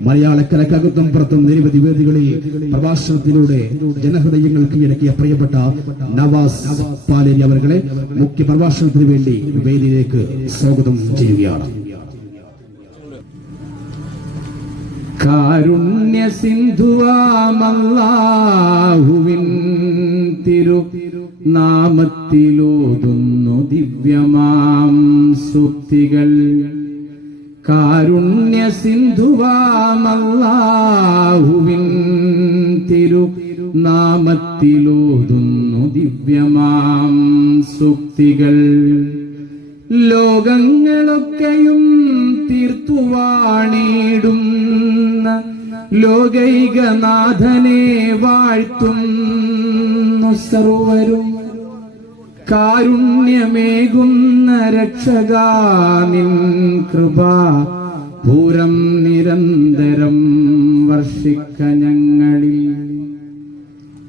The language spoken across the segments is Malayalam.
മലയാളക്കരക്കകത്തും പുറത്തും നിരവധി വേദികളിൽ പ്രഭാഷണത്തിലൂടെ ജനഹൃദയങ്ങൾ കീഴടക്കിയ പ്രിയപ്പെട്ട നവാസ് പാലേരി അവരെ മുഖ്യ പ്രഭാഷണത്തിന് വേണ്ടി വേദിയിലേക്ക് സ്വാഗതം ചെയ്യുകയാണ്. കാരുണ്യ സിന്ധുവാമല്ലാഹുവിൻ തിരു നാമത്തിലോതുന്നു ദിവ്യമാം സുക്തികൾ കാരുണ്യ സിന്ധുവാമല്ലാഹുവിൻ തിരു നാമത്തിലോതുന്നു ദിവ്യമാം സുക്തികൾ. ലോകങ്ങളൊക്കെയും തീർത്തുവാണിടുന്ന ലോകൈകനാഥനെ വാഴ്ത്തുന്നു സർവരും. കാരുണ്യമേകുന്ന രക്ഷകാനിൻ കൃപ പൂരം നിരന്തരം വർഷിക്ക ഞങ്ങളിൽ.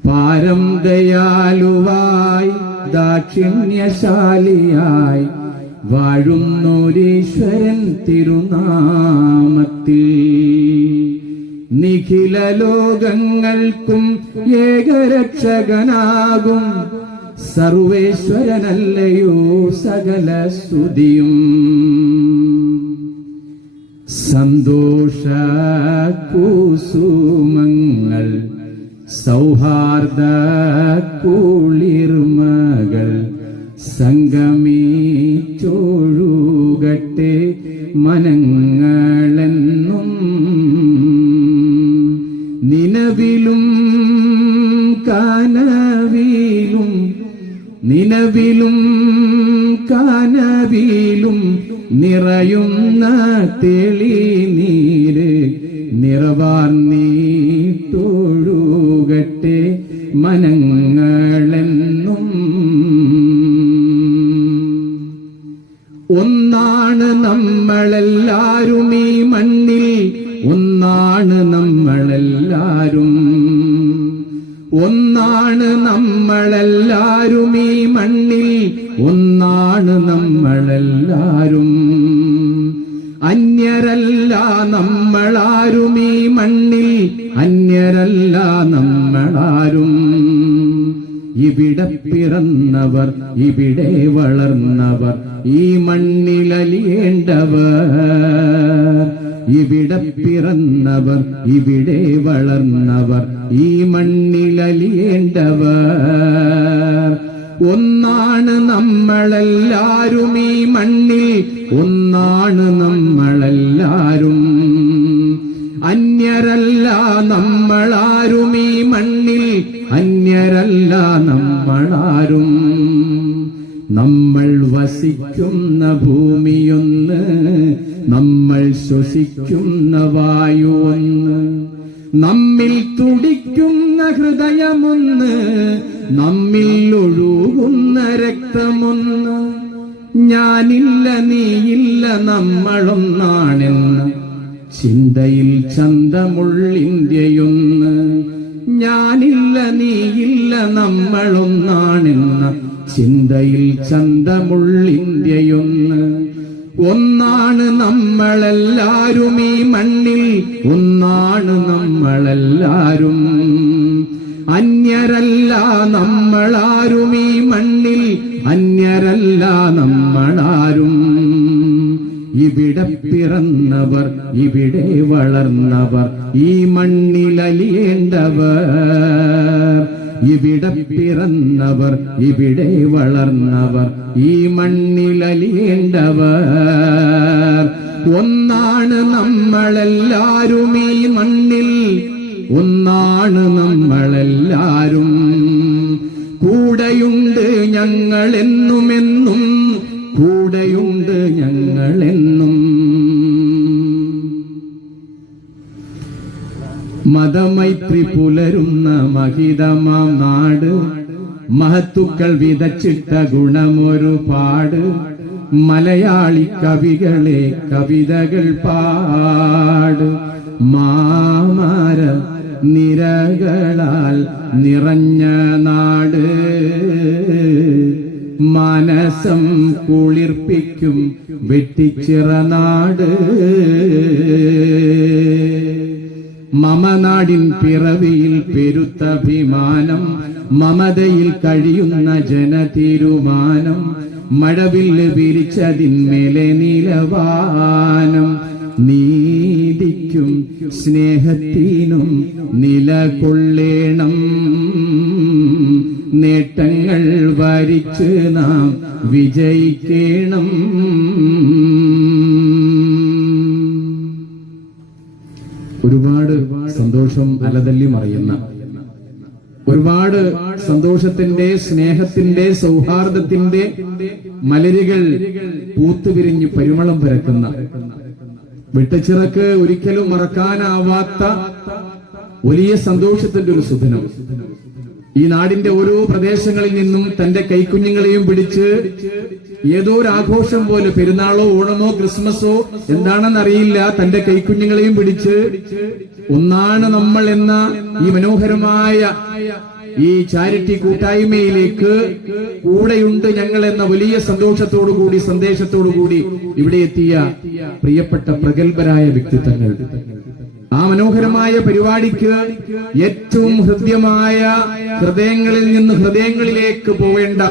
പാരം ദയാലുവായി ദാക്ഷിണ്യശാലിയായി വാഴുന്നോരീശ്വരൻ തിരുനാമത്തിൽ. നിഖില ലോകങ്ങൾക്കും ഏകരക്ഷകനാകും സർവേശ്വരനല്ലയോ സകല സ്തുതിയും സന്തോഷ സൗഹാർദ സൗഹാർദ്ദ സംഗമീ ചോഴുകട്ടെ മനങ്ങളെന്നും ഒന്നാണ് നമ്മളെല്ലാരും ഈ മണ്ണിൽ ഒന്നാണ് നമ്മളെല്ലാരും. ഒന്നാണ് നമ്മളെല്ലാരും ഈ മണ്ണിൽ ഒന്നാണ് നമ്മളെല്ലാരും. അന്യരല്ല നമ്മളാരും ഈ മണ്ണിൽ അന്യരല്ല നമ്മളാരും. ഇവിടെ പിറന്നവർ ഇവിടെ വളർന്നവർ ഈ മണ്ണിലലിയേണ്ടവർ. ഇവിടെ പിറന്നവർ ഇവിടെ വളർന്നവർ ഈ മണ്ണിലലിയേണ്ടവർ. ഒന്നാണ് നമ്മളെല്ലാരും ഈ മണ്ണിൽ ഒന്നാണ് നമ്മളെല്ലാരും നമ്മളാരും നമ്മൾ വസിക്കുന്ന ഭൂമിയൊന്ന് നമ്മൾ ശ്വസിക്കുന്ന വായു ഒന്ന് നമ്മിൽ തുടിക്കുന്ന ഹൃദയമൊന്ന് നമ്മിൽ ഒഴുകുന്ന രക്തമൊന്ന്. ഞാനില്ല നീയില്ല നമ്മളൊന്നാണെന്ന്. ചിന്തയിൽ ചന്തമുള്ളിന്ത്യയൊന്ന് നമ്മളൊന്നാണെന്ന ചിന്തയിൽ ചന്തമുള്ളിന്ത്യയൊന്ന്. ഒന്നാണ് നമ്മളെല്ലാരും ഈ മണ്ണിൽ ഒന്നാണ് നമ്മളെല്ലാരും. അന്യരല്ല നമ്മളാരും ഈ മണ്ണിൽ അന്യരല്ല നമ്മളാരും. ഇവിടെ പിറന്നവർ ഇവിടെ വളർന്നവർ ഈ മണ്ണിലലിയേണ്ടവർ. ഇവിടെ പിറന്നവർ ഇവിടെ വളർന്നവർ ഈ മണ്ണിലലിയേണ്ടവർ. ഒന്നാണ് നമ്മളെല്ലാരും ഈ മണ്ണിൽ ഒന്നാണ് നമ്മളെല്ലാരും. കൂടെയുണ്ട് ഞങ്ങളെന്നുമെന്നും കൂടെയുണ്ട് ഞങ്ങളെന്നും. മതമൈത്രി പുലരുന്ന മഹിതമാം നാട്. മഹത്തുക്കൾ വിതച്ചിട്ട ഗുണമൊരു പാട്. മലയാളി കവികളെ കവിതകൾ പാട്. മാമാര നിരകളാൽ നിറഞ്ഞ നാട്. മനസം കുളിർപ്പിക്കും വെട്ടിച്ചിറ നാട്. മമനാടിൻ പിറവിയിൽ പെരുത്തഭിമാനം മമതയിൽ കഴിയുന്ന ജനതീരുമാനം മഴവില്ല് വിരിച്ചതിന്മേലെ നിലവാനം. നീതിക്കും സ്നേഹത്തിനും നിലകൊള്ളേണം. നേട്ടങ്ങൾ വരിച്ച് നാം വിജയിക്കണം. സന്തോഷം അലതല്ലി മറിയുന്ന. ഒരുപാട് സന്തോഷത്തിന്റെ സ്നേഹത്തിന്റെ സൗഹാർദ്ദത്തിന്റെ മലരുകൾ പൂത്തുവിരിഞ്ഞ് പരിമളം പരക്കുന്ന. വിട്ടച്ചിറക്ക് ഒരിക്കലും മറക്കാനാവാത്ത വലിയ സന്തോഷത്തിന്റെ ഒരു സുദിനം. ഈ നാടിന്റെ ഓരോ പ്രദേശങ്ങളിൽ നിന്നും തന്റെ കൈക്കുഞ്ഞുങ്ങളെയും പിടിച്ച് ഏതോ ഒരു ആഘോഷം പോലെ പെരുന്നാളോ ഓണമോ ക്രിസ്മസോ എന്താണെന്നറിയില്ല. തന്റെ കൈക്കുഞ്ഞുങ്ങളെയും പിടിച്ച് ഒന്നാണ് നമ്മൾ എന്ന ഈ മനോഹരമായ ഈ ചാരിറ്റി കൂട്ടായ്മയിലേക്ക് കൂടെയുണ്ട് ഞങ്ങൾ എന്ന വലിയ സന്തോഷത്തോടു കൂടി സന്ദേശത്തോടു കൂടി ഇവിടെ എത്തിയ പ്രിയപ്പെട്ട പ്രഗത്ഭരായ വ്യക്തിത്വങ്ങൾ. ആ മനോഹരമായ പരിപാടിക്ക് ഏറ്റവും ഹൃദ്യമായ ഹൃദയങ്ങളിൽ നിന്ന് ഹൃദയങ്ങളിലേക്ക് പോവേണ്ട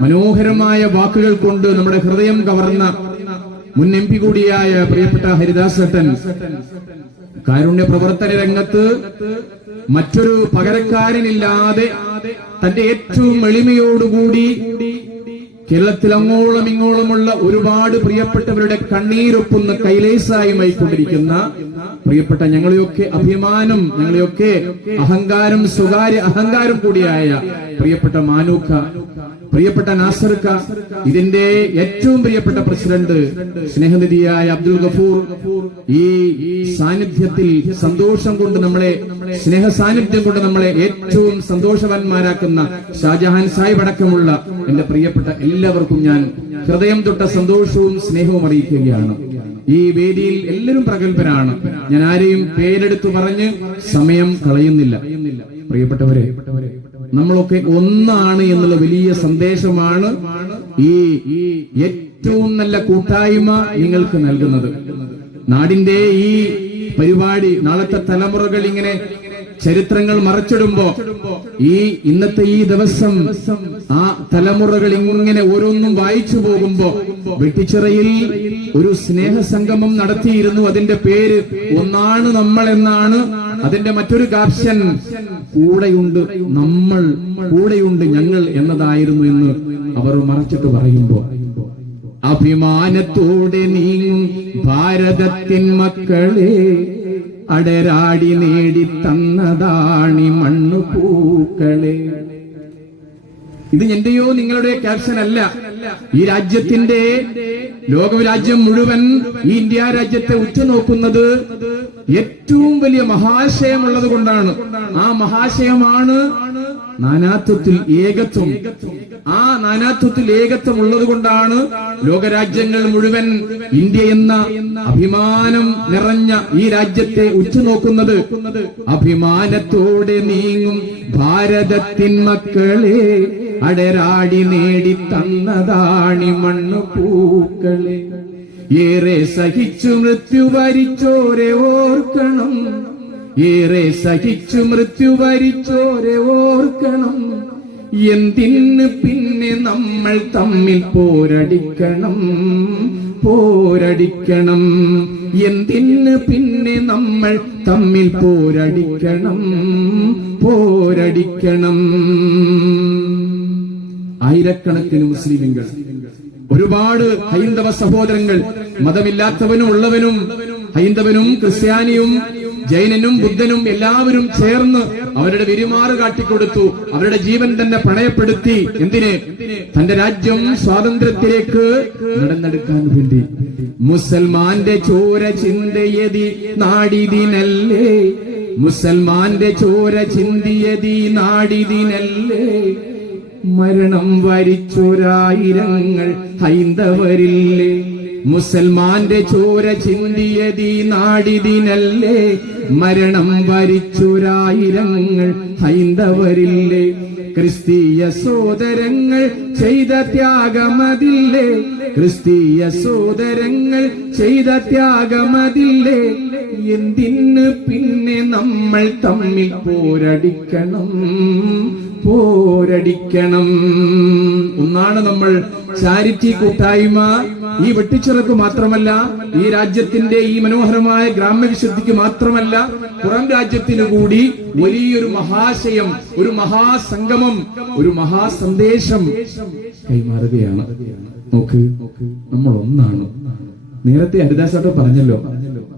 മനോഹരമായ വാക്കുകൾ കൊണ്ട് നമ്മുടെ ഹൃദയം കവർന്ന മുൻ എം പി കൂടിയായ പ്രിയപ്പെട്ട ഹരിദാസ് ഏട്ടൻ കാരുണ്യ പ്രവർത്തന രംഗത്ത് മറ്റൊരു പകരക്കാരനില്ലാതെ തന്റെ ഏറ്റവും എളിമയോടുകൂടി കേരളത്തിൽ അങ്ങോളം ഇങ്ങോളമുള്ള ഒരുപാട് പ്രിയപ്പെട്ടവരുടെ കണ്ണീരൊപ്പുന്ന കൈലേസായി കൊണ്ടിരിക്കുന്ന പ്രിയപ്പെട്ട ഞങ്ങളെയൊക്കെ അഭിമാനം ഞങ്ങളെയൊക്കെ അഹങ്കാരം സ്വകാര്യ അഹങ്കാരം കൂടിയായ പ്രിയപ്പെട്ട മാനൂക്ക പ്രിയപ്പെട്ട നാസർക്ക ഇതിന്റെ ഏറ്റവും പ്രിയപ്പെട്ട പ്രസിഡന്റ് സ്നേഹനിധിയായ അബ്ദുൽ ഗഫൂർ ഈ സാന്നിധ്യത്തിൽ സന്തോഷം കൊണ്ട് നമ്മളെ സ്നേഹ സാന്നിധ്യം കൊണ്ട് നമ്മളെ ഏറ്റവും സന്തോഷവാന്മാരാക്കുന്ന ഷാജഹാൻ സാഹിബ് അടക്കമുള്ള എന്റെ പ്രിയപ്പെട്ട എല്ലാവർക്കും ഞാൻ ഹൃദയം തൊട്ട സന്തോഷവും സ്നേഹവും അറിയിക്കുകയാണ്. ഈ വേദിയിൽ എല്ലാവരും പ്രഗത്ഭരാണ്. ഞാൻ ആരെയും പേരെടുത്തു പറഞ്ഞ് സമയം കളയുന്നില്ല. പ്രിയപ്പെട്ടവരെ നമ്മളൊക്കെ ഒന്നാണ് എന്നുള്ള വലിയ സന്ദേശമാണ് ഈ ഏറ്റവും നല്ല കൂട്ടായ്മ നിങ്ങൾക്ക് നൽകുന്നത്. നാടിന്റെ ഈ പരിപാടി നാളത്തെ തലമുറകൾ ഇങ്ങനെ ചരിത്രങ്ങൾ മറച്ചിടുമ്പോ ഈ ഇന്നത്തെ ഈ ദിവസം ആ തലമുറകൾ ഇങ്ങനെ ഓരോന്നും വായിച്ചു പോകുമ്പോ വെട്ടിച്ചിറയിൽ ഒരു സ്നേഹ സംഗമം നടത്തിയിരുന്നു. അതിന്റെ പേര് ഒന്നാണ് നമ്മൾ എന്നാണ് അതിന്റെ മറ്റൊരു കാപ്ഷൻ കൂടെയുണ്ട് നമ്മൾ കൂടെയുണ്ട് ഞങ്ങൾ എന്നതായിരുന്നു എന്ന് അവർ മറച്ചിട്ട് പറയുമ്പോ അഭിമാനത്തോടെ നീ ഭാരതത്തിൻ മക്കളെ അടരാടി നേടി തന്നതാണി മണ്ണു പൂക്കളെ ഇത് എന്റെയോ നിങ്ങളുടെ ക്യാപ്ഷൻ അല്ല. ഈ രാജ്യത്തിന്റെ ലോകരാജ്യം മുഴുവൻ ഈ ഇന്ത്യ രാജ്യത്തെ ഉറ്റുനോക്കുന്നത് ഏറ്റവും വലിയ മഹാശയമുള്ളത് കൊണ്ടാണ്. ആ മഹാശയമാണ് നാനാത്വത്തിൽ ഏകത്വം. ആ നാനാത്വത്തിൽ ഏകത്വം ഉള്ളത് കൊണ്ടാണ് ലോകരാജ്യങ്ങൾ മുഴുവൻ ഇന്ത്യ എന്ന അഭിമാനം നിറഞ്ഞ ഈ രാജ്യത്തെ ഉറ്റുനോക്കുന്നത്. അഭിമാനത്തോടെ നീങ്ങും ഭാരതത്തിൻ മക്കളെ. അടരാടി നേടി തന്നതാണി മണ്ണു പൂക്കളെ ഏറെ സഹിച്ചു മൃത്യു വരിച്ചോരെ ഓർക്കണം. ഏറെ സഹിച്ചു മൃത്യു വരിച്ചോരെ ഓർക്കണം. എന്തിന് പിന്നെ നമ്മൾ തമ്മിൽ പോരടിക്കണം. പോരടിക്കണം. എന്തിന് പിന്നെ നമ്മൾ തമ്മിൽ പോരടിക്കണം. പോരടിക്കണം. ആയിരക്കണക്കിന് മുസ്ലിമുകൾ ഒരുപാട് ഹൈന്ദവ സഹോദരങ്ങൾ മതമില്ലാത്തവനും ഉള്ളവനും ഹൈന്ദവനും ക്രിസ്ത്യാനിയും ജൈനനും ബുദ്ധനും എല്ലാവരും ചേർന്ന് അവരുടെ വിരുമാറ് കാട്ടിക്കൊടുത്തു അവരുടെ ജീവൻ തന്നെ പണയപ്പെടുത്തി എന്തിന്? തന്റെ രാജ്യം സ്വാതന്ത്ര്യത്തിലേക്ക് നടന്നെടുക്കാൻ വേണ്ടി. മുസൽമാന്റെ ചോര ചിന്തയതി നാടിതിനല്ലേ? മുസൽമാന്റെ ചോര ചിന്തിയതി നാടിതിനല്ലേ? മരണം വരിച്ചൊരായിരങ്ങൾ ഹൈന്ദവരില്ലേ? മുസൽമാന്റെ ചോര ചിന്തിയതീ നാടിതിനല്ലേ? മരണം വരിച്ചൊരായിരങ്ങൾ ഹൈന്ദവരില്ലേ? ക്രിസ്തീയ സോദരങ്ങൾ ചെയ്ത ത്യാഗമതില്ലേ? ക്രിസ്തീയ സോദരങ്ങൾ ചെയ്ത ത്യാഗമതില്ലേ? എന്തിന് പിന്നെ നമ്മൾ തമ്മിൽ പോരടിക്കണം? പോരടിക്കണം. ഒന്നാണ് നമ്മൾ ചാരിറ്റി കൂട്ടായ്മ. ഈ വെട്ടിച്ചിറക്ക് മാത്രമല്ല ഈ രാജ്യത്തിന്റെ ഈ മനോഹരമായ ഗ്രാമ്യവിശുദ്ധിക്ക് മാത്രമല്ല പുറം രാജ്യത്തിനു കൂടി വലിയൊരു മഹാശയം ഒരു മഹാസംഗമം ഒരു മഹാസന്ദേശം കൈമാറുകയാണ്. നോക്ക് നമ്മൾ ഒന്നാണ് നേരത്തെ ഹരിദാസോട്ട് പറഞ്ഞല്ലോ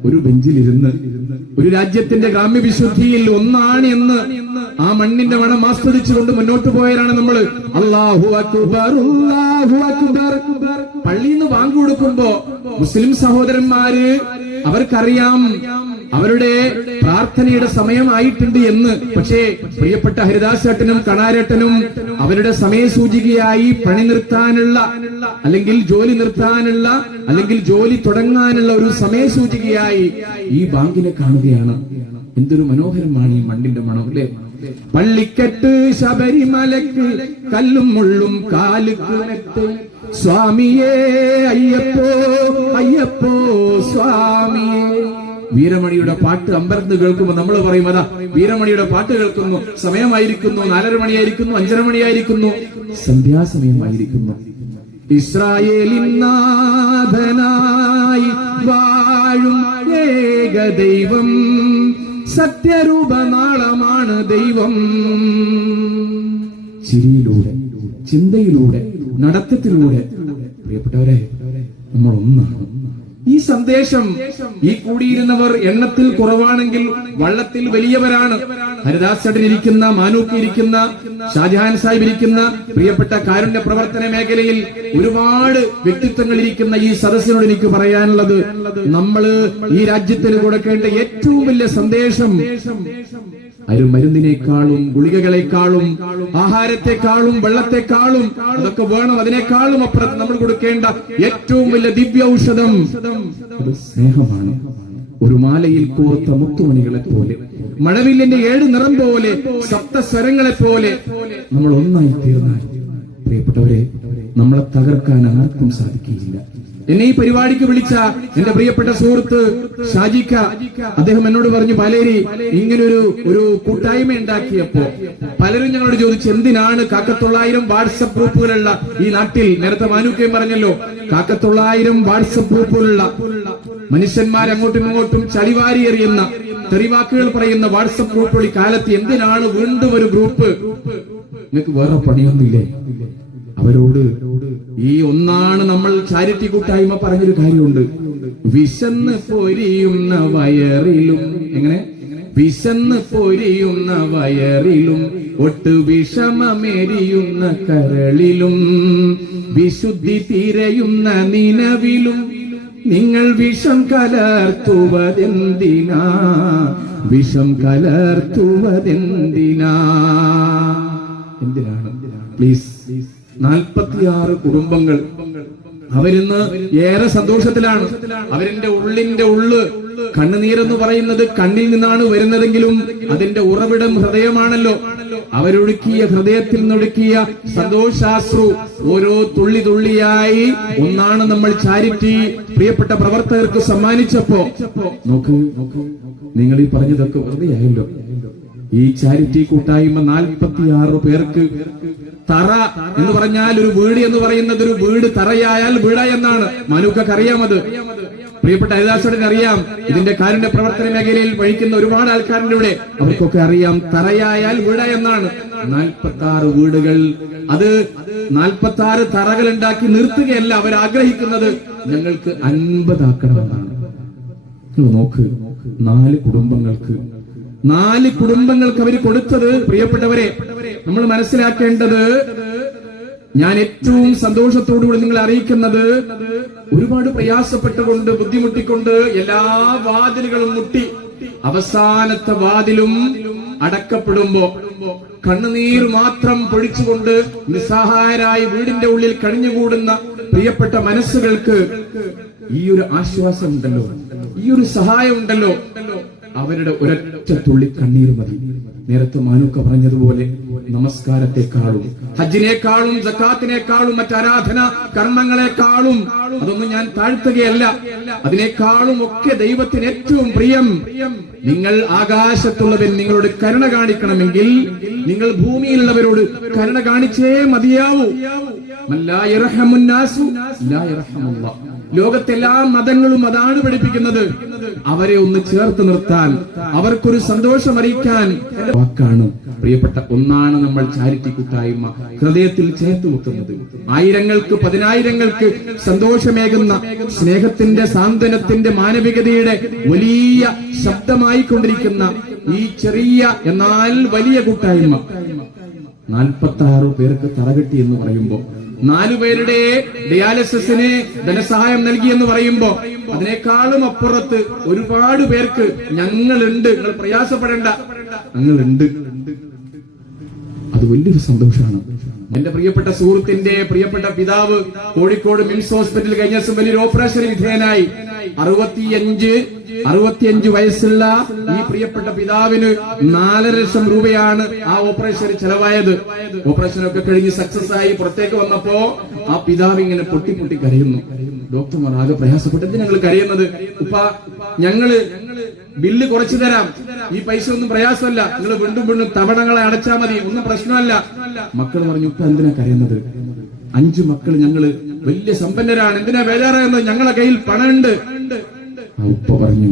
ഒരു ബെഞ്ചിലിരുന്ന് ഒരു രാജ്യത്തിന്റെ ഗ്രാമ്യവിശുദ്ധിയിൽ ഒന്നാണ് എന്ന് ആ മണ്ണിന്റെ മണം ആസ്വദിച്ചുകൊണ്ട് മുന്നോട്ട് പോയവരാണ് നമ്മൾ. അള്ളാഹു അക്ബർ അക്ബർ. പള്ളിയിൽ നിന്ന് വാങ്ങു കൊടുക്കുമ്പോ മുസ്ലിം സഹോദരന്മാര് അവർക്കറിയാം അവരുടെ പ്രാർത്ഥനയുടെ സമയമായിട്ടുണ്ട് എന്ന്. പക്ഷേ പ്രിയപ്പെട്ട ഹരിദാസേട്ടനും കണാരേട്ടനും അവരുടെ സമയസൂചികയായി പണി നിർത്താനുള്ള അല്ലെങ്കിൽ ജോലി നിർത്താനുള്ള അല്ലെങ്കിൽ ജോലി തുടങ്ങാനുള്ള ഒരു സമയസൂചികയായി ഈ ബാങ്കിനെ കാണുകയാണ്. എന്തൊരു മനോഹരമാണ് ഈ മണ്ണിന്റെ മണം അല്ലേ? പള്ളിക്കെട്ട് ശബരിമലക്ക് കല്ലും മുള്ളും കാലുക്കുനട്ട് സ്വാമിയേ അയ്യപ്പോ അയ്യപ്പോ സ്വാമിയേ. വീരമണിയുടെ പാട്ട് അമ്പരത്ത് കേൾക്കുമ്പോൾ നമ്മൾ പറയും അതാ വീരമണിയുടെ പാട്ട് കേൾക്കുന്നു. സമയമായിരിക്കുന്നു നാലര മണിയായിരിക്കുന്നു അഞ്ചര മണിയായിരിക്കുന്നു. സന്ധ്യാസമയമായിരിക്കുന്നു. ഇസ്രായേലിൻ നാഥനായി വാഴും ഏക ദൈവം. സത്യരൂപനാളമാണ് ദൈവം. ചിരിയിലൂടെ ചിന്തയിലൂടെ നടത്തത്തിലൂടെ. പ്രിയപ്പെട്ടവരെ നമ്മൾ ഒന്നാണ് ഈ സന്ദേശം ഈ കൂടിയിരുന്നവർ എണ്ണത്തിൽ കുറവാണെങ്കിൽ വള്ളത്തിൽ വലിയവരാണ്. ഹരിദാസടൻ ഇരിക്കുന്ന മാനൂക്ക് ഇരിക്കുന്ന ഷാജഹാൻ സാഹിബ് ഇരിക്കുന്ന പ്രിയപ്പെട്ട കാരുണ്യ പ്രവർത്തന മേഖലയിൽ ഒരുപാട് വ്യക്തിത്വങ്ങൾ ഇരിക്കുന്ന ഈ സദസ്സിനോട് എനിക്ക് പറയാനുള്ളത് നമ്മൾ ഈ രാജ്യത്തിന് കൊടുക്കേണ്ട ഏറ്റവും വലിയ സന്ദേശം അരു മരുന്നിനേക്കാളും ഗുളികകളെക്കാളും ആഹാരത്തെക്കാളും വെള്ളത്തെക്കാളും അതൊക്കെ വേണം. അതിനേക്കാളും അപ്പുറത്ത് നമ്മൾ കൊടുക്കേണ്ട ഏറ്റവും വലിയ ദിവ്യ ഔഷധം സ്നേഹമാണ്. ഒരു മാലയിൽ കോർത്ത മുത്തുമണികളെ പോലെ മഴവില്ലിന്റെ ഏഴ് നിറം പോലെ സപ്തസ്വരങ്ങളെ പോലെ നമ്മൾ ഒന്നായി തീർന്നാൽ. പ്രിയപ്പെട്ടവരെ നമ്മളെ തകർക്കാൻ ആർക്കും സാധിക്കുകയില്ല. എന്നെ ഈ പരിപാടിക്ക് വിളിച്ച എന്റെ പ്രിയപ്പെട്ട സുഹൃത്ത് ഷാജിക്ക. അദ്ദേഹം എന്നോട് പറഞ്ഞു പലേരി ഇങ്ങനൊരു ഒരു കൂട്ടായ്മ ഉണ്ടാക്കിയപ്പോ പലരും ഞങ്ങളോട് ചോദിച്ചു എന്തിനാണ് കാക്കത്തൊള്ളായിരം വാട്സപ്പ് ഗ്രൂപ്പുകളുള്ള ഈ നാട്ടിൽ? നേരത്തെ മാനുക്കയും പറഞ്ഞല്ലോ കാക്കത്തൊള്ളായിരം വാട്സപ്പ് ഗ്രൂപ്പുകളുള്ള മനുഷ്യന്മാർ അങ്ങോട്ടും ഇങ്ങോട്ടും ചളിവാരി എറിയുന്ന തെറിവാക്കുകൾ പറയുന്ന വാട്സപ്പ് ഗ്രൂപ്പുകൾ ഈ കാലത്ത് എന്തിനാണ് വീണ്ടും ഒരു ഗ്രൂപ്പ്? നിങ്ങൾക്ക് വേറെ പണിയൊന്നുമില്ലേ? അവരോട് ഈ ഒന്നാണ് നമ്മൾ ചാരിറ്റി കൂട്ടായ്മ പറഞ്ഞൊരു കാര്യമുണ്ട്. വിശന്ന് പൊരിയുന്ന വയറിലും എങ്ങനെ? വിശന്ന് പൊരിയുന്ന വയറിലും ഒട്ടു വിഷമമേരിയുന്ന കരളിലും വിശുദ്ധി തിരയുന്ന നിലവിലും നിങ്ങൾ വിഷം കലർത്തുവതെന്തിനാ? വിഷം കലർത്തുവതെന്തിനാ? എന്തിനാണ്? പ്ലീസ് നാൽപ്പത്തിയാറ് കുടുംബങ്ങൾ. അവരിന്ന് ഏറെ സന്തോഷത്തിലാണ്. അവരിന്റെ ഉള്ളിന്റെ ഉള്ള് കണ്ണുനീരെന്ന് പറയുന്നത് കണ്ണിൽ നിന്നാണ് വരുന്നതെങ്കിലും അതിന്റെ ഉറവിടം ഹൃദയമാണല്ലോ. അവരൊടുക്കിയ ഹൃദയത്തിൽ നിന്നൊടുക്കിയ സന്തോഷാശ്രു ഓരോ തുള്ളി തുള്ളിയായി ഒന്നാണ് നമ്മൾ ചാരിറ്റി പ്രിയപ്പെട്ട പ്രവർത്തകർക്ക് സമ്മാനിച്ചപ്പോ. നോക്ക്. നിങ്ങൾ ഈ പറഞ്ഞതൊക്കെ വെറുതെയായല്ലോ. ഈ ചാരിറ്റി കൂട്ടായ്മ നാൽപ്പത്തിയാറ് പേർക്ക് തറ എന്ന് പറഞ്ഞാൽ ഒരു വീട് എന്ന് പറയുന്നത് ഒരു വീട് തറയായാൽ വീട എന്നാണ്. മനുക്കൊക്കെ അറിയാമത്. പ്രിയപ്പെട്ട ഹരിദാസോടൻ അറിയാം. ഇതിന്റെ കാരുണ്യ പ്രവർത്തന മേഖലയിൽ വഹിക്കുന്ന ഒരുപാട് ആൾക്കാരുടെ ഇവിടെ. അവർക്കൊക്കെ അറിയാം തറയായാൽ വീട എന്നാണ്. നാൽപ്പത്തി ആറ് വീടുകൾ. അത് നാൽപ്പത്തി ആറ് തറകൾ ഉണ്ടാക്കി നിർത്തുകയല്ല അവർ ആഗ്രഹിക്കുന്നത്. ഞങ്ങൾക്ക് അൻപതാക്കണമെന്നാണ് നോക്ക്. നാല് കുടുംബങ്ങൾക്ക് നാല് കുടുംബങ്ങൾക്ക് അവർ കൊടുത്തത് പ്രിയപ്പെട്ടവരെ നമ്മൾ മനസ്സിലാക്കേണ്ടത് ഞാൻ ഏറ്റവും സന്തോഷത്തോടുകൂടി നിങ്ങളെ അറിയിക്കുന്നത് ഒരുപാട് പ്രയാസപ്പെട്ടുകൊണ്ട് ബുദ്ധിമുട്ടിക്കൊണ്ട് എല്ലാ വാതിലുകളും മുട്ടി അവസാനത്തെ വാതിലും അടക്കപ്പെടുമ്പോ കണ്ണുനീർ മാത്രം പൊഴിച്ചുകൊണ്ട് നിസ്സഹായരായി വീടിന്റെ ഉള്ളിൽ കഴിഞ്ഞുകൂടുന്ന പ്രിയപ്പെട്ട മനസ്സുകൾക്ക് ഈ ഒരു ആശ്വാസം ഉണ്ടല്ലോ ഈ ഒരു സഹായം ഉണ്ടല്ലോ അവരുടെ ഒരൊറ്റ തുള്ളി കണ്ണീർ മതി. നേരത്തെ മാനുക്ക പറഞ്ഞതുപോലെ നമസ്കാരത്തെക്കാളും ഹജ്ജിനേക്കാളും ജക്കാത്തിനേക്കാളും മറ്റാരാധന കർമ്മങ്ങളെക്കാളും അതൊന്നും ഞാൻ താഴ്ത്തുകയല്ല. അതിനേക്കാളും ഒക്കെ ദൈവത്തിന് ഏറ്റവും പ്രിയം നിങ്ങൾ ആകാശത്തുള്ളവൻ നിങ്ങളോട് കരുണ കാണിക്കണമെങ്കിൽ നിങ്ങൾ ഭൂമിയിലുള്ളവരോട് കരുണ കാണിച്ചേ മതിയാവൂ. ലോകത്തെല്ലാ മതങ്ങളും അതാണ് പഠിപ്പിക്കുന്നത്. അവരെ ഒന്ന് ചേർത്ത് നിർത്താൻ അവർക്കൊരു സന്തോഷം അറിയിക്കാൻ വാക്കാണ് പ്രിയപ്പെട്ട ഒന്നാണ് നമ്മൾ ചാരിറ്റി കൂട്ടായ്മ ഹൃദയത്തിൽ ചേർത്ത് മുത്തുന്നത് ആയിരങ്ങൾക്ക് പതിനായിരങ്ങൾക്ക് സന്തോഷമേകുന്ന സ്നേഹത്തിന്റെ സാന്ത്വനത്തിന്റെ മാനവികതയുടെ വലിയ ശബ്ദമായിക്കൊണ്ടിരിക്കുന്ന ഈ ചെറിയ എന്നാൽ വലിയ കൂട്ടായ്മ. നാൽപ്പത്തി ആറ് പേർക്ക് തറകെട്ടി എന്ന് പറയുമ്പോ നാലു പേരുടെ ഡയാലിസിസിന് ധനസഹായം നൽകി എന്ന് പറയുമ്പോ അതിനേക്കാളും അപ്പുറത്ത് ഒരുപാട് പേർക്ക് ഞങ്ങളുണ്ട്. നിങ്ങൾ പ്രയാസപ്പെടേണ്ട. ഞങ്ങളുണ്ട്. അത് വലിയൊരു സന്തോഷമാണ്. എന്റെ പ്രിയപ്പെട്ട സുഹൃത്തിന്റെ പ്രിയപ്പെട്ട പിതാവ് കോഴിക്കോട് മിംസ് ഹോസ്പിറ്റലിൽ കഴിഞ്ഞ ദിവസം വലിയൊരു ഓപ്പറേഷൻ വിധേയനായി. അറുപത്തിയഞ്ച് അറുപത്തിയഞ്ച് വയസ്സുള്ള ഈ പ്രിയപ്പെട്ട പിതാവിന് നാലര ലക്ഷം രൂപയാണ് ആ ഓപ്പറേഷന് ചെലവായത്. ഓപ്പറേഷൻ ഒക്കെ കഴിഞ്ഞ് സക്സസ് ആയി പുറത്തേക്ക് വന്നപ്പോ ആ പിതാവ് ഇങ്ങനെ പൊട്ടി പൊട്ടി കരയുന്നു. ഡോക്ടർമാർ ആകെ പ്രയാസപ്പെട്ടത് ഞങ്ങൾ കരയുന്നത്? ഉപ്പ ഞങ്ങൾ ബില്ല് കുറച്ചു തരാം. ഈ പൈസ ഒന്നും പ്രയാസമല്ല. നിങ്ങൾ വീണ്ടും വീണ്ടും തവണങ്ങളെ അടച്ചാൽ മതി. ഒന്നും പ്രശ്നമല്ല. മക്കൾ പറഞ്ഞു ഉപ്പ എന്തിനാ കരയുന്നത്? അഞ്ചു മക്കൾ ഞങ്ങൾ വലിയ സമ്പന്നരാണ്. എന്തിനാ ബേജാറാകുന്നത് ഞങ്ങളെ കയ്യിൽ പണമുണ്ട്. ഉപ്പ പറഞ്ഞു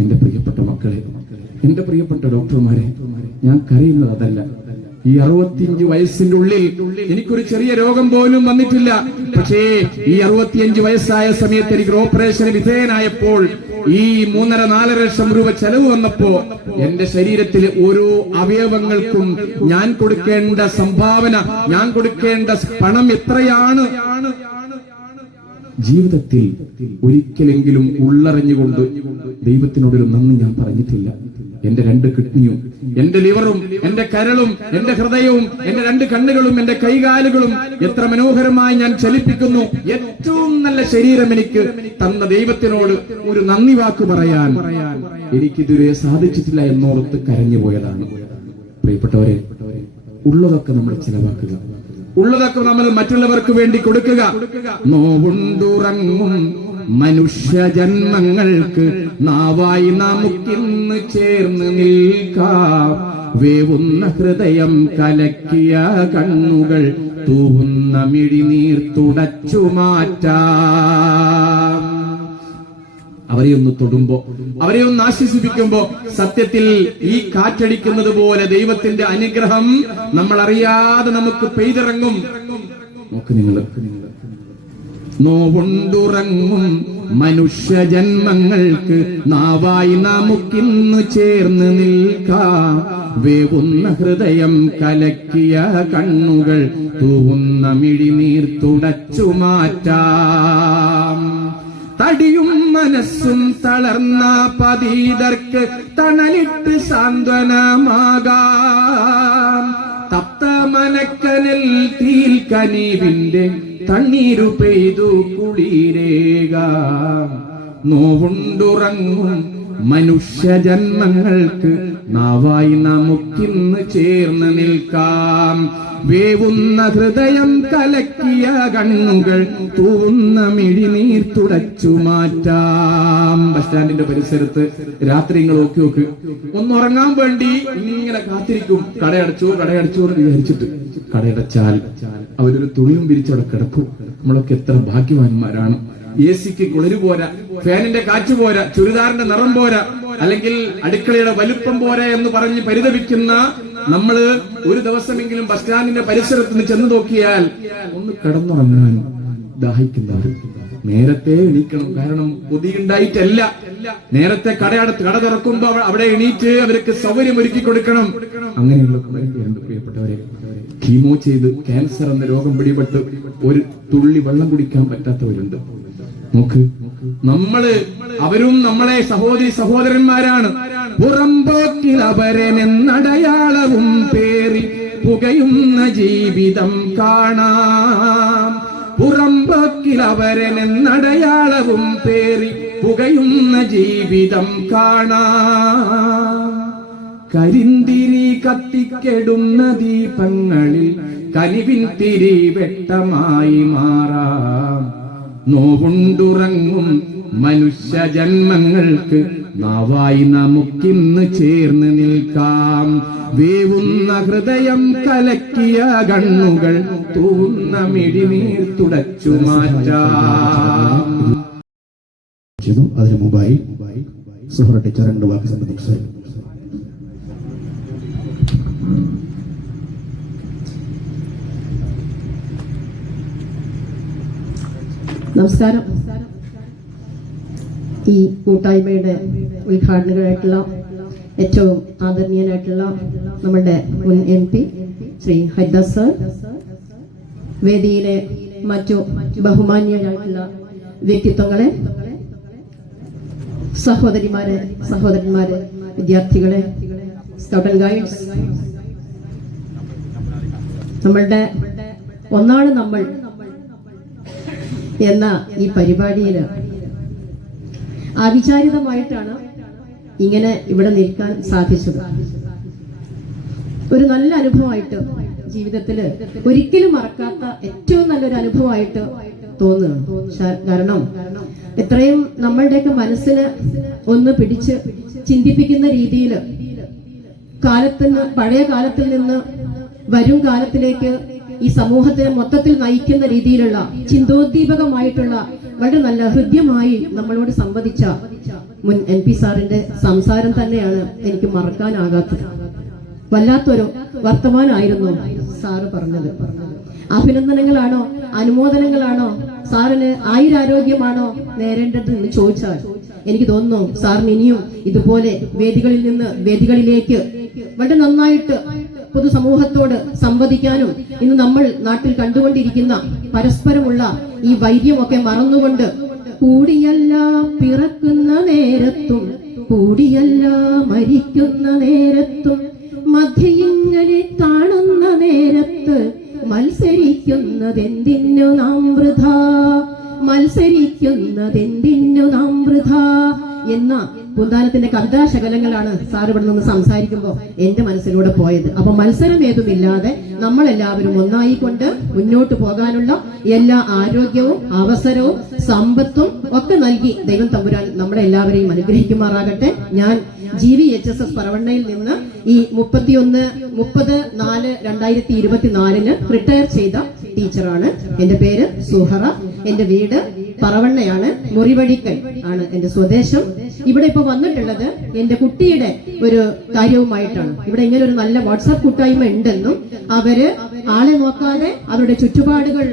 എന്റെ പ്രിയപ്പെട്ട മക്കളെ എന്റെ പ്രിയപ്പെട്ട ഡോക്ടർമാരെ ഞാൻ കരയുന്നത് അതല്ല. ഈ അറുപത്തിയഞ്ച് വയസ്സിന്റെ ഉള്ളിൽ എനിക്കൊരു ചെറിയ രോഗം പോലും വന്നിട്ടില്ല. പക്ഷേ ഈ അറുപത്തിയഞ്ച് വയസ്സായ സമയത്ത് എനിക്ക് ഓപ്പറേഷന് വിധേയനായപ്പോൾ ഈ മൂന്നര നാലര ലക്ഷം രൂപ ചെലവ് വന്നപ്പോ എന്റെ ശരീരത്തിലെ ഓരോ അവയവങ്ങൾക്കും ഞാൻ കൊടുക്കേണ്ട സംഭാവന ഞാൻ കൊടുക്കേണ്ട പണം എത്രയാണ്? ജീവിതത്തിൽ ഒരിക്കലെങ്കിലും ഉള്ളറിഞ്ഞുകൊണ്ട് ദൈവത്തിനോടൊരു നന്ദി ഞാൻ പറഞ്ഞിട്ടില്ല. എന്റെ രണ്ട് കിഡ്നിയും എന്റെ ലിവറും എന്റെ കരളും എന്റെ ഹൃദയവും എന്റെ രണ്ട് കണ്ണുകളും എന്റെ കൈകാലുകളും എത്ര മനോഹരമായി ഞാൻ ചലിപ്പിക്കുന്നു. ഏറ്റവും നല്ല ശരീരം എനിക്ക് തന്ന ദൈവത്തിനോട് ഒരു നന്ദി വാക്ക് പറയാൻ എനിക്കിതുവരെ സാധിച്ചിട്ടില്ല എന്നോർത്ത് കരഞ്ഞു പോയതാണ് പ്രിയപ്പെട്ടവരെ ഉള്ളതൊക്കെ നമ്മൾ ചിലവാക്കുക. ഉള്ളതൊക്കെ നമ്മൾ മറ്റുള്ളവർക്ക് വേണ്ടി കൊടുക്കുക. നോവുണ്ടുറങ്ങും മനുഷ്യ ജന്മങ്ങൾക്ക് നാവായി നമുക്കിന്ന് ചേർന്ന് നിൽക്കാം. വേവുന്ന ഹൃദയം കലക്കിയ കണ്ണുകൾ തൂവുന്ന മിഴിനീർ തുടച്ചു മാറ്റാം. അവരെ ഒന്ന് തൊടുമ്പോ അവരെ ഒന്ന് ആശ്വസിപ്പിക്കുമ്പോ സത്യത്തിൽ ഈ കാറ്റടിക്കുന്നത് പോലെ ദൈവത്തിന്റെ അനുഗ്രഹം നമ്മൾ അറിയാതെ നമുക്ക് പെയ്തിറങ്ങും. നോക്ക് നിങ്ങൾ. നോവുണ്ടുറങ്ങും മനുഷ്യ ജന്മങ്ങൾക്ക് നാവായി നമുക്കിന്ന് ചേർന്ന് നിൽക്കാം. വേവുന്ന ഹൃദയം കലക്കിയ കണ്ണുകൾ തൂവുന്ന മിഴിനീർ തുടച്ചു മാറ്റാം. തടിയും മനസ്സും തളർന്ന പതീതർക്ക് തണലിട്ട് സാന്ത്വനമാകാം. തപ്ത മനക്കനൽ തീൽ കനീവിന്റെ തണ്ണീരു പെയ്തു കുളിരേകാം. നോവുണ്ടുറങ്ങും മനുഷ്യ ജന്മങ്ങൾക്ക് നാവായി നമുക്കിന്ന് ചേർന്ന് നിൽക്കാം. വേവുന്ന ഹൃദയം കലക്കിയ കണ്ണുകൾ തൂവുന്ന മിഴിനീർ തുടച്ചു മാറ്റാം. ബസ് സ്റ്റാൻഡിന്റെ പരിസരത്ത് രാത്രി നിങ്ങൾ നോക്കി നോക്ക്. ഒന്നുറങ്ങാൻ വേണ്ടി ഇങ്ങനെ കാത്തിരിക്കും. കടയടച്ചു കടയടച്ചു എന്ന് വിചാരിച്ചിട്ട് കടയടച്ചാൽ അവരൊരു തുണിയും പിരിച്ചവിടെ കിടക്കും നമ്മളൊക്കെ എത്ര ഭാഗ്യവാന്മാരാണ്. എ സിക്ക് കുളിര് പോരാ ഫാനിന്റെ കാറ്റ് പോരാ ചുരിദാറിന്റെ നിറം പോരാ അല്ലെങ്കിൽ അടുക്കളയുടെ വലുപ്പം പോരാ എന്ന് പറഞ്ഞ് പരിതപിക്കുന്ന നമ്മൾ ഒരു ദിവസമെങ്കിലും ബസ് സ്റ്റാൻഡിന്റെ പരിസരത്ത് നിന്ന് ചെന്ന് നോക്കിയാൽ ഒന്ന് കിടന്നുറങ്ങാൻ ദാഹിക്കുന്നവർ നേരത്തെ എണീക്കണം. കാരണം കൊതിയുണ്ടായിട്ടല്ല. നേരത്തെ കടയടത്ത് കട തുറക്കുമ്പോ അവിടെ എണീറ്റ് അവർക്ക് സൗകര്യം ഒരുക്കി കൊടുക്കണം. അങ്ങനെയുള്ള കുറെ പേരുണ്ട് പ്രിയപ്പെട്ടവരെ കീമോ ചെയ്ത് ക്യാൻസർ എന്ന രോഗം പിടിപെട്ട് ഒരു തുള്ളി വെള്ളം കുടിക്കാൻ പറ്റാത്തവരുണ്ട്. നോക്ക്. നമ്മൾ അവരും നമ്മളെ സഹോദരി സഹോദരന്മാരാണ്. പുറംപോക്കിൽ അവരനെന്നടയാളവും പേറി പുകയുന്ന ജീവിതം കാണാം. പുറംപോക്കിൽ അവരനെന്നടയാളവും പേറി പുകയുന്ന ജീവിതം കാണാം. കരിന്തിരി കത്തിക്കെടുന്ന ദീപങ്ങളിൽ കനിവിൻ തിരി വെട്ടമായി മാറാം. നോവുണ്ടുറങ്ങും മനുഷ്യ ജന്മങ്ങൾക്ക് നാവായി നമുക്കിന്ന് ചേർന്ന് നിൽക്കാം. വേവുന്ന ഹൃദയം കലക്കിയ കണ്ണുകൾ തൂന്ന മിഴിനീർ തുടച്ചു മാറ്റാം. അതിനു മുമ്പായി ടീച്ചർ രണ്ട് വാക്ക് സംബന്ധിച്ച്. നമസ്കാരം. ഈ കൂട്ടായ്മയുടെ ഉദ്ഘാടനകളായിട്ടുള്ള ഏറ്റവും ആദരണീയനായിട്ടുള്ള നമ്മുടെ മുൻ M P Shri Haridas sir വേദിയിലെ മറ്റു ബഹുമാന്യരായിട്ടുള്ള വ്യക്തിത്വങ്ങളെ സഹോദരിമാരെ സഹോദരന്മാരെ വിദ്യാർത്ഥികളെ സ്കൗട്ട് ഗൈഡ്സ് നമ്മളുടെ ഒന്നാണ് നമ്മൾ എന്ന ഈ പരിപാടിയിൽ അവിചാരിതമായിട്ടാണ് ഇങ്ങനെ ഇവിടെ നിൽക്കാൻ സാധിച്ചത്. ഒരു നല്ല അനുഭവമായിട്ട് ജീവിതത്തിൽ ഒരിക്കലും മറക്കാത്ത ഏറ്റവും നല്ലൊരു അനുഭവമായിട്ട് തോന്നുകയാണ്. കാരണം ഇത്രയും നമ്മളുടെയൊക്കെ മനസ്സിന് ഒന്ന് പിടിച്ച് ചിന്തിപ്പിക്കുന്ന രീതിയിൽ കാലത്തിന് പഴയ കാലത്തിൽ നിന്ന് വരും കാലത്തിലേക്ക് ഈ സമൂഹത്തെ മൊത്തത്തിൽ നയിക്കുന്ന രീതിയിലുള്ള ചിന്തോദ്ദീപകമായിട്ടുള്ള വളരെ നല്ല ഹൃദ്യമായി നമ്മളോട് സംവദിച്ച മുൻ എം പി സാറിന്റെ സംസാരം തന്നെയാണ് എനിക്ക് മറക്കാനാകാത്തത്. വല്ലാത്തൊരു വർത്തമാനായിരുന്നു സാറ് പറഞ്ഞത്. അഭിനന്ദനങ്ങളാണോ? അനുമോദനങ്ങളാണോ? സാറിന് ആയിരാരോഗ്യമാണോ നേരേണ്ടത് എന്ന് ചോദിച്ചാൽ എനിക്ക് തോന്നുന്നു സാറിന് ഇനിയും ഇതുപോലെ വേദികളിൽ നിന്ന് വേദികളിലേക്ക് വളരെ നന്നായിട്ട് പൊതുസമൂഹത്തോട് സംവദിക്കാനും ഇന്ന് നമ്മൾ നാട്ടിൽ കണ്ടുകൊണ്ടിരിക്കുന്ന പരസ്പരമുള്ള ഈ വൈദ്യമൊക്കെ മറന്നുകൊണ്ട് കൂടിയല്ല പിറക്കുന്ന നേരത്തും കൂടിയല്ല മരിക്കുന്ന നേരത്തും മധ്യയിങ്ങനെ കാണുന്ന നേരത്ത് മത്സരിക്കുന്നതെന്തിനു നാം വൃഥ? മത്സരിക്കുന്നതെന്തിനു നാം വൃഥ? എന്ന പൂന്താനത്തിന്റെ കവിതാ ശകലങ്ങളാണ് സാർ ഇവിടെ നിന്ന് സംസാരിക്കുമ്പോൾ എന്റെ മനസ്സിലൂടെ പോയത്. അപ്പൊ മത്സരം ഏതുമില്ലാതെ നമ്മൾ എല്ലാവരും ഒന്നായിക്കൊണ്ട് മുന്നോട്ട് പോകാനുള്ള എല്ലാ ആരോഗ്യവും അവസരവും സമ്പത്തും ഒക്കെ നൽകി ദൈവം തമ്പുരാൻ നമ്മളെ എല്ലാവരെയും അനുഗ്രഹിക്കുമാറാകട്ടെ. ഞാൻ G V H S S പറവണ്ണയിൽ നിന്ന് ഈ മുപ്പത്തിയൊന്ന് മുപ്പത് നാല് രണ്ടായിരത്തി ഇരുപത്തിനാലിന് റിട്ടയർ ചെയ്ത ടീച്ചറാണ്. എന്റെ പേര് സുഹറ. എന്റെ വീട് പറവണ്ണയാണ് മുറിവഴിക്കൽ ആണ് എന്റെ സ്വദേശം. ഇവിടെ ഇപ്പൊ വന്നിട്ടുള്ളത് എന്റെ കുട്ടിയുടെ ഒരു കാര്യവുമായിട്ടാണ്. ഇവിടെ ഇങ്ങനെ ഒരു നല്ല വാട്സാപ്പ് കൂട്ടായ്മ ഉണ്ടെന്നും അവർ ആളെ നോക്കാതെ അവരുടെ ചുറ്റുപാടുകൾ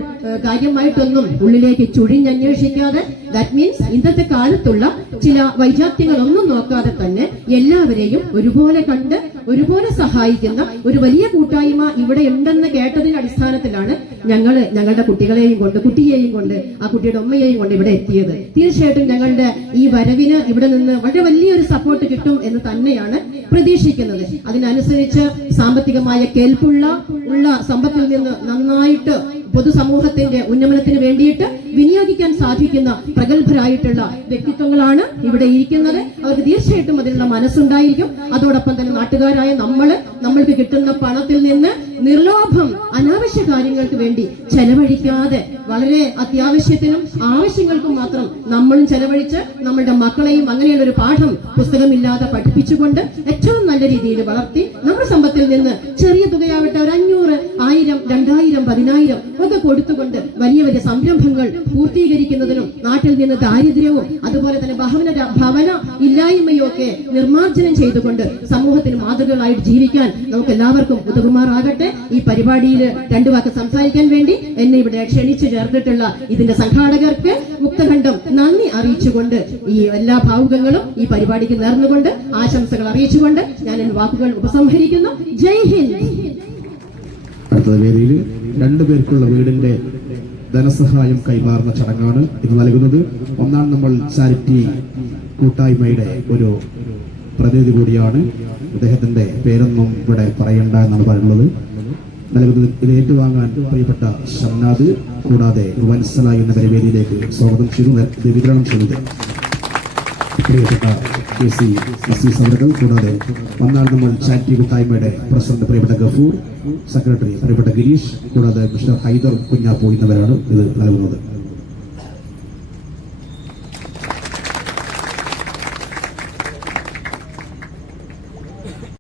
കാര്യമായിട്ടൊന്നും ഉള്ളിലേക്ക് ചുഴിഞ്ഞന്വേഷിക്കാതെ ദാറ്റ് മീൻസ് ഇന്നത്തെ കാലത്തുള്ള ചില വൈജാത്യങ്ങളൊന്നും നോക്കാതെ തന്നെ എല്ലാവരെയും ഒരുപോലെ കണ്ട് ഒരുപോലെ സഹായിക്കുന്ന ഒരു വലിയ കൂട്ടായ്മ ഇവിടെ ഉണ്ടെന്ന് കേട്ടതിന്റെ അടിസ്ഥാനത്തിലാണ് ഞങ്ങൾ ഞങ്ങളുടെ കുട്ടികളെയും കൊണ്ട് കുട്ടിയെയും കൊണ്ട് ആ കുട്ടിയുടെ ഉമ്മയെയും കൊണ്ട് ഇവിടെ എത്തിയത്. തീർച്ചയായിട്ടും ഞങ്ങളുടെ ഈ വരവിന് ഇവിടെ നിന്ന് വളരെ വലിയൊരു സപ്പോർട്ട് കിട്ടും എന്ന് തന്നെയാണ് പ്രതീക്ഷിക്കുന്നത്. അതിനനുസരിച്ച് സാമ്പത്തികമായ കേൾപ്പുള്ള ഉള്ള സമ്പത്തിൽ നിന്ന് നന്നായിട്ട് പൊതുസമൂഹത്തിന്റെ ഉന്നമനത്തിന് വേണ്ടിയിട്ട് വിനിയോഗിക്കാൻ സാധിക്കുന്ന പ്രഗത്ഭരായിട്ടുള്ള വ്യക്തിത്വങ്ങളാണ് ഇവിടെ ഇരിക്കുന്നത്. അവർക്ക് തീർച്ചയായിട്ടും അതിനുള്ള മനസ്സുണ്ടായിരിക്കും. അതോടൊപ്പം തന്നെ നാട്ടുകാരായ നമ്മൾ നമ്മൾക്ക് കിട്ടുന്ന പണത്തിൽ നിന്ന് നിർലോഭം അനാവശ്യ കാര്യങ്ങൾക്ക് വേണ്ടി ചെലവഴിക്കാതെ വളരെ അത്യാവശ്യത്തിനും ആവശ്യങ്ങൾക്കും മാത്രം നമ്മളും ചെലവഴിച്ച് നമ്മളുടെ മക്കളെയും അങ്ങനെയുള്ള ഒരു പാഠം പുസ്തകമില്ലാതെ പഠിപ്പിച്ചുകൊണ്ട് ഏറ്റവും നല്ല രീതിയിൽ വളർത്തി നമ്മുടെ സമ്പത്തിൽ നിന്ന് ചെറിയ തുകയാവട്ടെ ഒരു അഞ്ഞൂറ് ആയിരം രണ്ടായിരം പതിനായിരം ഒക്കെ കൊടുത്തുകൊണ്ട് വലിയ വലിയ സംരംഭങ്ങൾ പൂർത്തീകരിക്കുന്നതിനും നാട്ടിൽ നിന്ന് ദാരിദ്ര്യവും അതുപോലെ തന്നെ ഭവന ഭവന ഇല്ലായ്മയും ഒക്കെ നിർമ്മാർജനം ചെയ്തുകൊണ്ട് സമൂഹത്തിന് മാതൃകകളായിട്ട് ജീവിക്കാൻ നമുക്ക് എല്ലാവർക്കും ഉതകുമാറാകട്ടെ. ഈ പരിപാടിയിൽ രണ്ടു വാക്ക് സംസാരിക്കാൻ വേണ്ടി എന്നെ ഇവിടെ ക്ഷണിച്ചു ചേർത്തിട്ടുള്ള ഇതിന്റെ സംഘാടകർക്ക് മുക്തഖണ്ഡം നന്ദി അറിയിച്ചുകൊണ്ട് ഈ എല്ലാ ഭാവുകങ്ങളും ഈ പരിപാടിക്ക് നേർന്നുകൊണ്ട് ആശംസകൾ അറിയിച്ചുകൊണ്ട് ഞാൻ എന്റെ വാക്കുകൾ ഉപസംഹരിക്കുന്നു. ജയ് ഹിന്ദ്. അടുത്ത വേദിയിൽ രണ്ടു പേർക്കുള്ള വീടിന്റെ ധനസഹായം കൈമാറുന്ന ചടങ്ങാണ് ഇത് നൽകുന്നത്. ഒന്നാണ് നമ്മൾ ചാരിറ്റി കൂട്ടായ്മയുടെ ഒരു പ്രതിനിധി കൂടിയാണ്. അദ്ദേഹത്തിന്റെ പേരൊന്നും ഇവിടെ പറയണ്ട എന്നാണ് പറയുന്നത്. നൽകുന്നത് ഇത് ഏറ്റുവാങ്ങാൻ പ്രിയപ്പെട്ട ഷംനാദ് കൂടാതെ വൻസല എന്ന വേദിയിലേക്ക് സ്വാഗതം ചെയ്തു. വിതരണം ചെയ്തത് പ്രിയപ്പെട്ട കെ സി അസീസ് അവരുകൾ കൂടാതെ ഒന്നാൾ നമ്മൾ ചാരിറ്റി കുത്തായ്മയുടെ പ്രസിഡന്റ് പ്രിയപ്പെട്ട ഗഫൂർ സെക്രട്ടറി പ്രിയപ്പെട്ട ഗിരീഷ് കൂടാതെ മിസ്റ്റർ ഹൈദർ കുഞ്ഞാപ്പോ എന്നിവരാണ് ഇത് നൽകുന്നത്.